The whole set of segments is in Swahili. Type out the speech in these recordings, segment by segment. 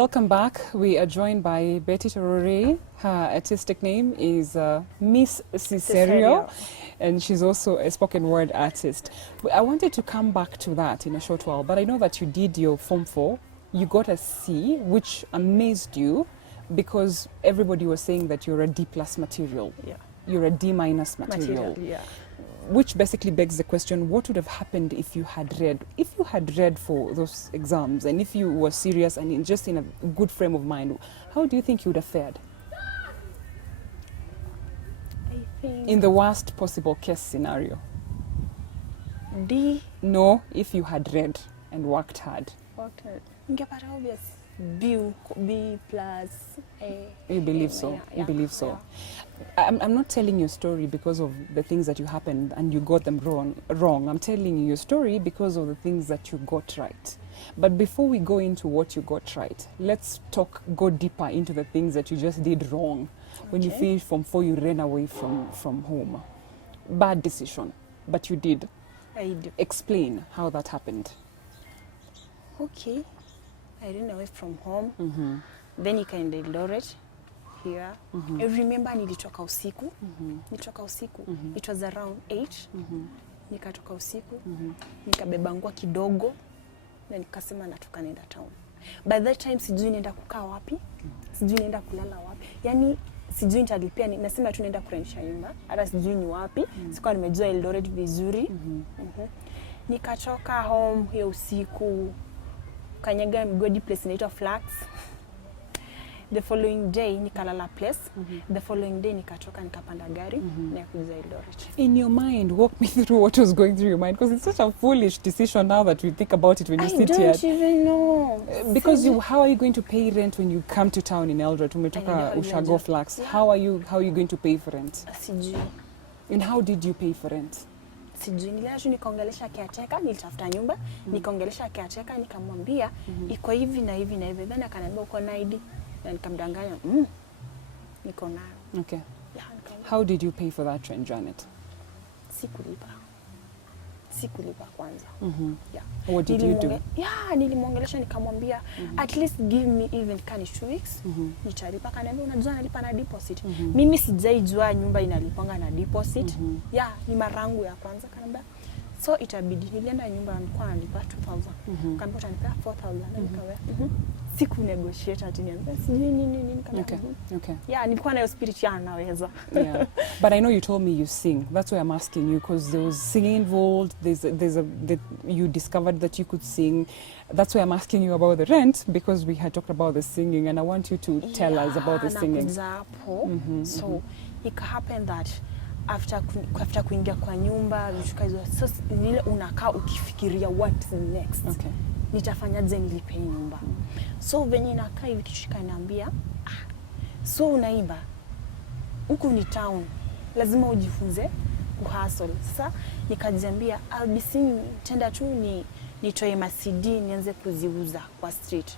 Welcome back. We are joined by Betty Torore. Her artistic name is Miss Cicerio, and she's also a spoken word artist. I wanted to come back to that in a short while, but I know that you did your Form 4. You got a C, which amazed you because everybody was saying that you're a D+ material. Yeah. You're a D- material. Yeah. Which basically begs the question, what would have happened if you had read? If you had read for those exams and if you were serious and just in a good frame of mind, how do you think you would have fared? I think In the worst possible case scenario. D. No, if you had read and worked hard. Ningepata obvious B plus A. You believe so? Yeah, You believe so? Yeah. I'm not telling your story because of the things that you happened and you got them wrong. I'm telling you your story because of the things that you got right. But before we go into what you got right, let's go deeper into the things that you just did wrong. When you finished Form 4, you ran away from home. Bad decision, but you did. I do. Explain how that happened. Okay. I ran away from home. Mm-hmm. Then nikaenda Eldoret here. Mm-hmm. I remember nilitoka usiku. Mm-hmm. It was around 8. Mm-hmm. Nikatoka usiku. Mm-hmm. Nikabeba nguo kidogo na nikasema natoka naenda town. By that time sijui naenda kukaa wapi. Sijui naenda kulala wapi. Yaani sijui nitalipia nasema tu naenda kurenisha nyumba. Hata sijui ni wapi. Sikuwa nimejua Eldoret vizuri. Nikatoka home hiyo usiku. Kanyaga mgodi place inaitwa Flax. The following day nikalala place. The following day nikatoka nikapanda gari na kuja Eldoret. In your mind, walk me through what was going through your mind, because it's such a foolish decision now that we think about it when you sit here. I don't even know. Because how are you going to pay rent when you come to town in Eldoret? Umetoka Ushago Flax. Yeah. How are you going to pay for rent? Sijui. And how did you pay for rent? Sijui. Niliaje nikaongelesha caretaker, nilitafuta nyumba, nikaongelesha caretaker nikamwambia iko hivi na hivi na hivi. Then akaniambia uko na ID. Na nikamdanganya. Niko nayo. Okay. Yeah, How did you pay for that rent, Janet? Sikulipa kwanza. Yeah. What did you do? Yeah, nilimwongelesha nikamwambia at least give me even kani 2 weeks. Nitalipa. Kaniambia unajua nalipa na deposit. Mimi sijaijua nyumba inalipanga na deposit. Yeah, ni marangu ya kwanza. Kaniambia so itabidi nilienda nyumba nilikuwa nalipa 2000. Kaniambia utanipea 4000 na nikawa siku negotiate ati niambia sijui nini kama Okay. Yeah, nilikuwa na spirit ya naweza. Yeah. But I know you told me you sing. That's why I'm asking you, because there was singing involved. You discovered that you could sing. That's why I'm asking you about the rent, because we had talked about the singing and I want you to tell us about the singing. So it happened that after kuingia kwa nyumba vitu hizo sasa nile unakaa ukifikiria what next. Okay. Nitafanyaje nilipe nyumba. So venye nakaa hivi kitu kaniambia so unaimba huku ni town lazima ujifunze kuhustle. Sasa nikajiambia I'll be singing tenda tu nitoe ma CD nianze kuziuza kwa street.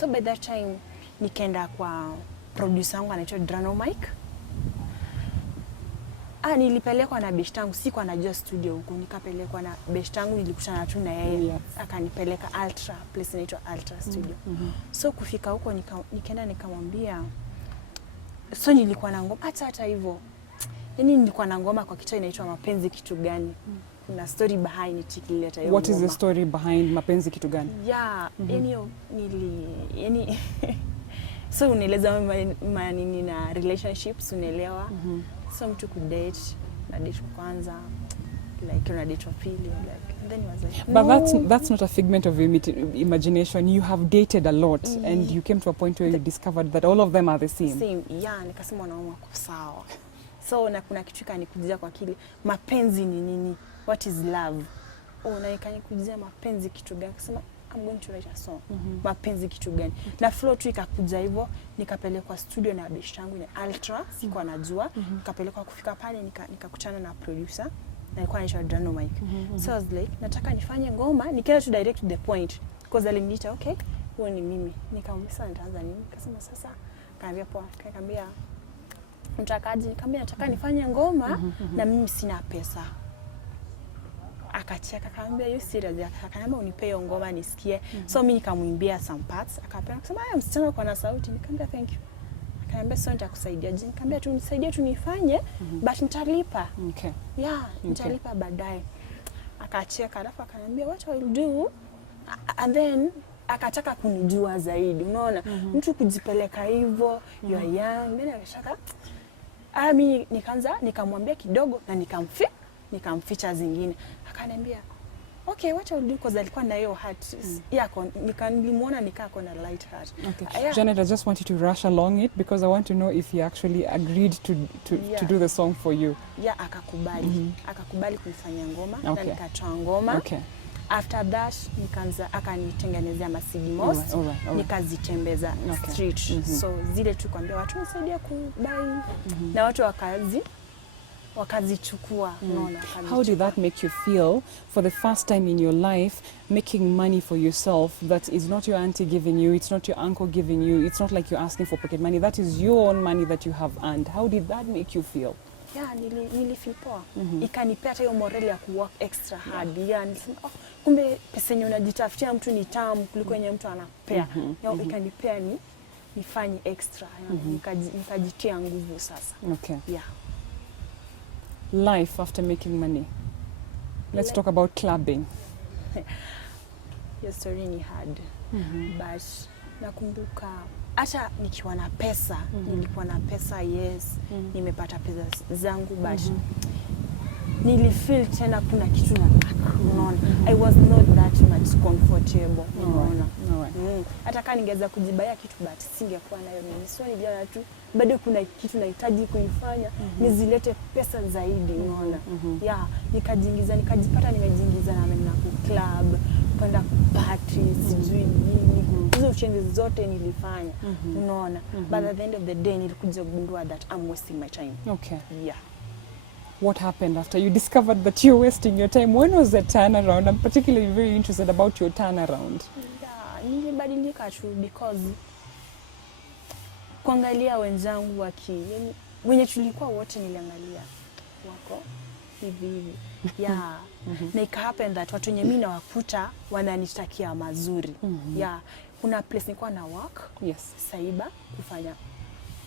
So by that time nikaenda kwa producer wangu anaitwa Drano Mike. Nilipelekwa na best yangu, sikuwa najua studio huko, nikapelekwa na best yangu, nilikutana tu na yeye. Akanipeleka Ultra, place inaitwa Ultra Studio. So kufika huko nikaenda nikamwambia so nilikuwa na ngoma hata hivyo. Yaani nilikuwa na ngoma kwa kitu inaitwa Mapenzi Kitu Gani. Kuna story behind it ikileta hiyo. What is the story behind Mapenzi Kitu Gani? Yeah, yani so unaeleza manini na relationships unaelewa. So mtu kudate na date kwanza like una date pili like then he was like but that's not a figment of imagination. You have dated a lot and you came to a point where you discovered that all of them are the same. Yeah, nikasema wanaume wako sawa. So na kuna kitu kanikujia kwa akili, mapenzi ni nini? What is love? Na ikanikujia mapenzi kitu gani? Akasema I'm going to write a song. Mapenzi kitu gani? Na flow tu ikakuja hivyo, nikapelekwa studio na best yangu na Ultra, sikuwa najua. Nikapelekwa kufika pale nikakutana na producer na alikuwa anaitwa Drano Mike. So I was like, nataka nifanye ngoma, nikaenda tu direct to the point because aliniita okay, huo ni mimi. Nikamwambia sasa nitaanza nini? Nikasema sasa kaambia poa, kaambia mtakaje? Nikamwambia nataka nifanye ngoma na mimi sina pesa. akacheka akamwambia you serious, akaniambia unipe hiyo ngoma nisikie. So mimi nikamwimbia some parts, akapenda akasema msichana uko na sauti. Nikamwambia thank you. Akaniambia sio nitakusaidia. Nikamwambia tu nisaidie tu nifanye but nitalipa. Okay. Yeah, nitalipa baadaye. Akacheka alafu akaniambia what I will do, and then akataka kunijua zaidi. Unaona mtu kujipeleka hivyo you are young. Mimi nikashaka mimi nikaanza nikamwambia kidogo na nikamficha zingine. Akaniambia okay what I will do, because alikuwa na hiyo heart yako, nilimuona nikaa na light heart. Okay. Janet, I just want you to rush along it because I want to know if he actually agreed to do the song for you. Yeah, akakubali. Akakubali kunifanyia ngoma na Okay. nikatoa ngoma. Okay. After that nikaanza akanitengenezea masidi most, Alright. nikazitembeza Okay. street. So zile tu kwambia watu nisaidia kubai na watu wakazichukua. Unaona, How did that make you feel for the first time in your life, making money for yourself that is not your auntie giving you, it's not your uncle giving you, it's not like you're asking for pocket money, that is your own money that you have earned? How did that make you feel? Yeah, nilifeel poa. Ikanipea hata hiyo morale ya kuwork extra hard. Yeah, nilisema kumbe pesa yenye unajitafutia mtu ni tamu kuliko yenye mtu anapea. Ikanipea nifanye extra. Nikajitia nguvu sasa. Okay. Yeah. Life after making money. Let's talk about clubbing. Your story ni hard. But nakumbuka hata nikiwa na pesa, nilikuwa na pesa, yes, nimepata pesa zangu, but nilifeel tena kuna kitu nataka. Unaona, I was not that much comfortable. Unaona, hata kama ningeweza kujibaya kitu but singekuwa nayo mimi. So niliona tu bado kuna kitu nahitaji kuifanya, nizilete pesa zaidi. Unaona, yeah, nikajipata nimejiingiza na club, kwenda party, sijui nini. Hizo changes zote nilifanya. Unaona, but at the end of the day nilikuja kugundua that I'm wasting my time. Okay. Yeah. What happened after you discovered that you're wasting your time? When was the turnaround? I'm particularly very interested about your turnaround. Yeah, nilibadilika tu because kuangalia wenzangu yani wenye tulikuwa wote niliangalia wako hivi. Yeah. Na it happened that watu wenye mimi nawakuta wananitakia mazuri. Yeah. Kuna place nilikuwa na work. Yes. Saiba kufanya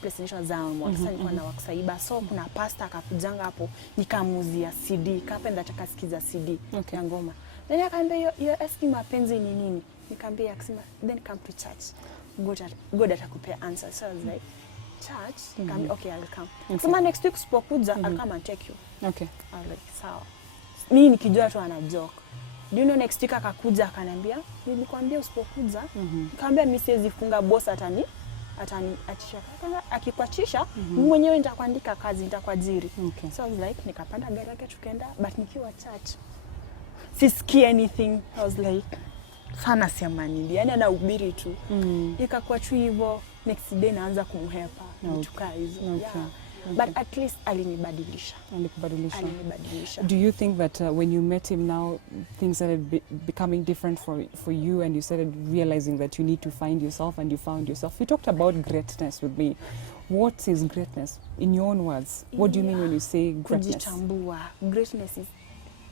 place inaitwa Zao. Sasa nilikuwa na work Saiba. So kuna pastor akakujanga hapo nikamuzia CD. Kapenda akasikiza CD ya ngoma. Then akaambia you're asking mapenzi ni nini? Nikamwambia akisema then come to church. God atakupea answer. So I was like church? Nikamwambia okay, I'll come. Sema next week usipokuja I'll come and take you. Okay. I was like sawa. Mimi nikijua tu ana joke. Do you know next week akakuja akaniambia nilikwambia usipokuja. Nikamwambia mimi siwezi funga boss atisha. Akikwachisha mwenyewe nitakuandika kazi, nitakuajiri. So I was like nikapanda gari yake tukaenda, but nikiwa church sisikie anything. I was like sana siamani, yani anahubiri tu. Ikakuwa tu hivyo, next day naanza kumhepa tukaa hizo. Yeah. But at least alinibadilisha. Do you think that when you met him now, things started becoming different for you, and you started realizing that you need to find yourself, and you found yourself? You talked about greatness with me. What is greatness? In your own words, what do you mean when you say greatness? Kujitambua. Greatness is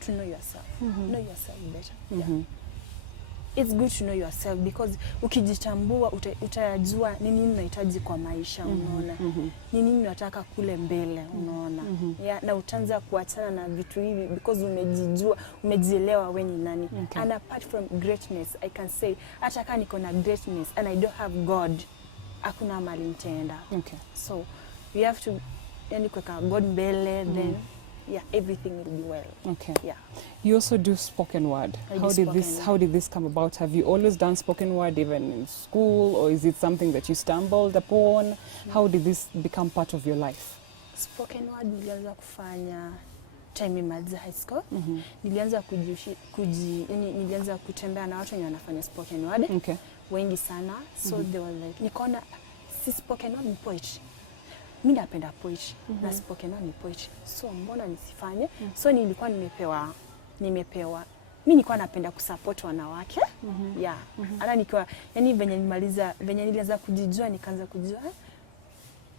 to know yourself. Know yourself better. Yeah. It's good to know yourself because ukijitambua utajua ni nini unahitaji kwa maisha. Unaona, ni nini unataka kule mbele. Unaona, yeah, na utaanza kuachana na vitu hivi because umejijua, umejielewa wewe ni nani. And apart from greatness, I can say hata kama niko na greatness and I don't have God, hakuna mali nitaenda. So we have to yani kuweka God mbele, then yeah, everything will be well. Yeah. You also do spoken word. How did this come about? Have you always done spoken word even in school, or is it something that you stumbled upon? How did this become part of your life? Spoken word nilianza kufanya time in high school. Nilianza nilianza kutembea na watu wenye wanafanya spoken word. Wengi sana. So they were like, nikaona si spoken word ni poetry. Mimi napenda poetry na spoken word ni poetry. So mbona nisifanye? So nilikuwa nimepewa mimi nilikuwa napenda kusupport wanawake. Yeah. Hata nikiwa yani venye nilianza kujijua nikaanza kujua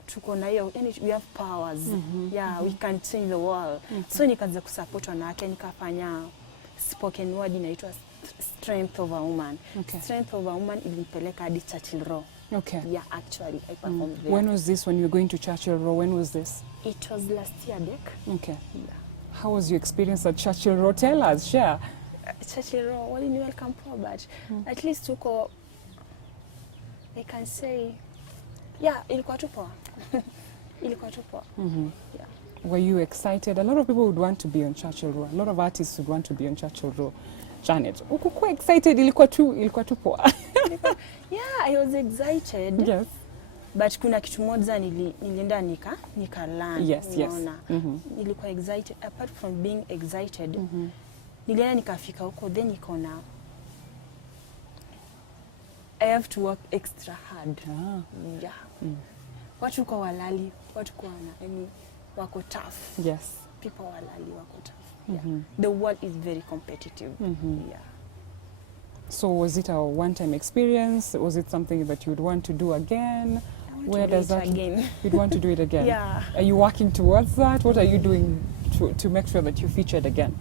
tuko na hiyo yani we have powers. Yeah, we can change the world. So nikaanza kusupport wanawake, nikafanya spoken word inaitwa Strength of a Woman. Okay. Strength of a Woman ilinipeleka hadi Churchill Row. Okay. Yeah, actually I performed there. When was this, when you were going to Churchill Row? When was this? It was last year, Dek. Okay. Yeah. How was your experience at Churchill Row? Tell us, share. Churchill Row, well, ni welcome poa, but at least tuko, I can say, yeah, ilikuwa tu poa. Ilikuwa tu poa. Yeah. Were you excited? A lot of people would want to be on Churchill Row. A lot of artists would want to be on Churchill Row. Janet, ukukuwa excited? Ilikuwa tu poa. Yeah, I was excited. Yes. But kuna kitu moja nilienda nika learn. Yes, yes. Nilikuwa excited. Apart from being excited, nilienda nikafika huko, then nikaona I have to work extra hard. Yeah. Watu kwa walali, watu kwa wako tough. Yes. People walali wako tough. Yeah. The world is very competitive. Yeah. So was it a one-time experience? Was it something that you would want to do again? Where does that again? You'd want to do it again? Yeah. Are you working towards that? What are you doing to make sure that you featured again?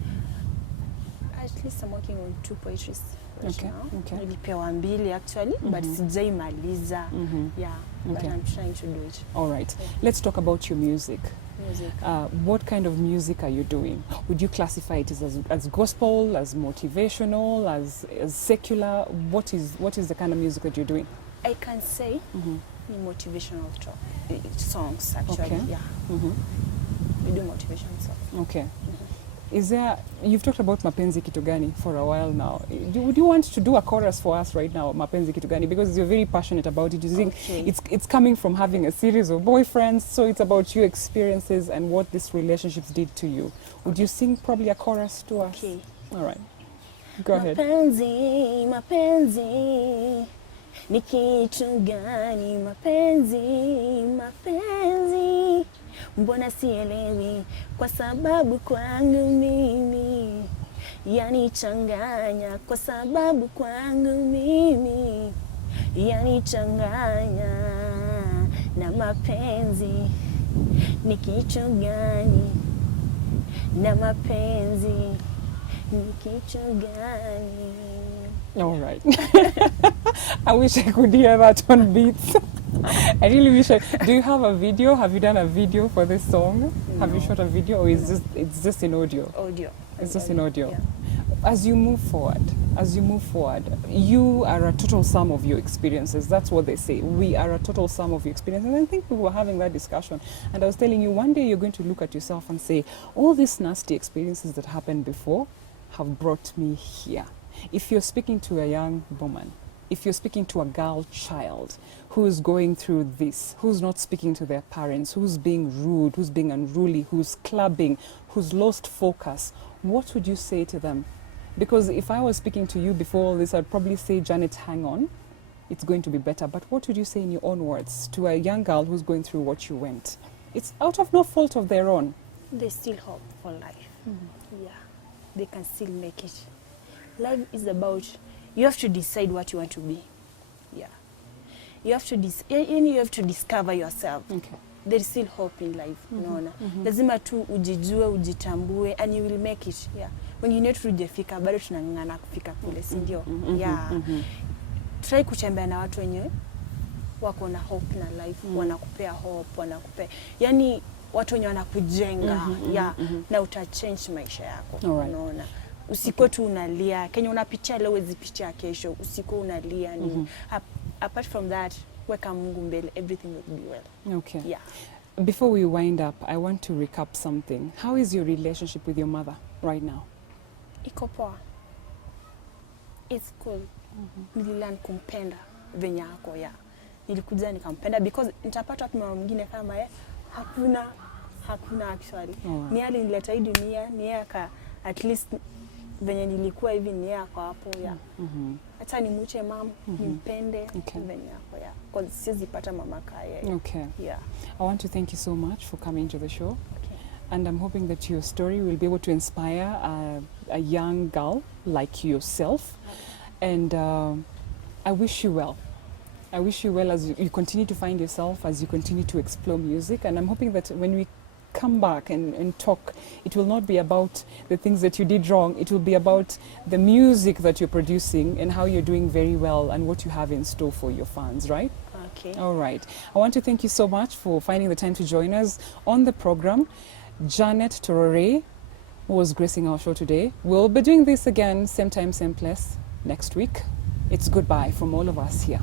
At least I'm working on 2 poetries right Okay. now. Okay. Nilipewa 2 actually, but sijaimaliza. Yeah, but Okay. I'm trying to do it. All right. Let's talk about your music. Music. What kind of music are you doing? Would you classify it as gospel, as motivational, as secular? What is the kind of music that you're doing? I can say motivational songs actually. Okay. Yeah. We do motivational songs. Okay. Is there, you've talked about Mapenzi Kitu Gani for a while now. Would you want to do a chorus for us right now, Mapenzi Kitu Gani? Because you're very passionate about it. You think it's coming from having a series of boyfriends, so it's about your experiences and what these relationships did to you. Would you sing probably a chorus to us? Okay. All right. Go ahead. Mapenzi, mapenzi, ni kitu gani? Mapenzi, mapenzi, mbona sielewi? Kwa sababu kwangu mimi yanichanganya, kwa sababu kwangu mimi yanichanganya. Na mapenzi ni kitu gani? Na mapenzi ni kitu gani? All right. I wish I could hear that on beats. I really wish do you have a video? Have you done a video for this song? No. Have you shot a video, or is it's just in audio? Audio. It's just in audio. Yeah. As you move forward, you are a total sum of your experiences. That's what they say. We are a total sum of your experiences. And I think we were having that discussion. And I was telling you, one day you're going to look at yourself and say, all these nasty experiences that happened before have brought me here. If you're speaking to a young woman, if you're speaking to a girl child who's going through this, who's not speaking to their parents, who's being rude, who's being unruly, who's clubbing, who's lost focus, what would you say to them? Because if I was speaking to you before all this, I'd probably say, Janet, hang on, it's going to be better. But what would you say in your own words to a young girl who's going through what you went? It's out of no fault of their own. They still hope for life. Yeah, they can still make it. Life is about, you have to decide what you want to be. Yeah, you have to you have to discover yourself. Okay. There is still hope in life. Unaona, lazima tu ujijue, ujitambue, and you will make it. Yeah, wengine tujafika, bado tunang'ang'ana kufika kule, si ndio? Yeah, try kutembea na watu wenye wako na hope na life, wanakupea hope, wanakupea, yani watu wenye wanakujenga, na utachange maisha yako. Unaona, usikuwe tu unalia Kenya unapitia leo, wezi pitia kesho, usikuwe unalia ni apart from that, weka Mungu mbele, everything will be well. Okay. Yeah. Before we wind up, I want to recap something. How is your relationship with your mother right now? Iko poa. It's cool. Nililearn kumpenda venye yako ya. Nilikuja nikampenda because nitapata watu mwingine kama yeye, hakuna actually. Ni hali nileta hii dunia, ni yaka at least venye nilikuwa hivi ni yako hapo ya. Hata nimuche mama, nimpende venye yako ya. Because siwezi pata mama kaya. Okay. Yeah. I want to thank you so much for coming to the show. Okay. And I'm hoping that your story will be able to inspire a young girl like yourself. And I wish you well. I wish you well as you continue to find yourself, as you continue to explore music. And I'm hoping that when we come back and talk. It will not be about the things that you did wrong. It will be about the music that you're producing and how you're doing very well and what you have in store for your fans, right? Okay. All right. I want to thank you so much for finding the time to join us on the program. Janet Torore was gracing our show today. We'll be doing this again, same time, same place, next week. It's goodbye from all of us here.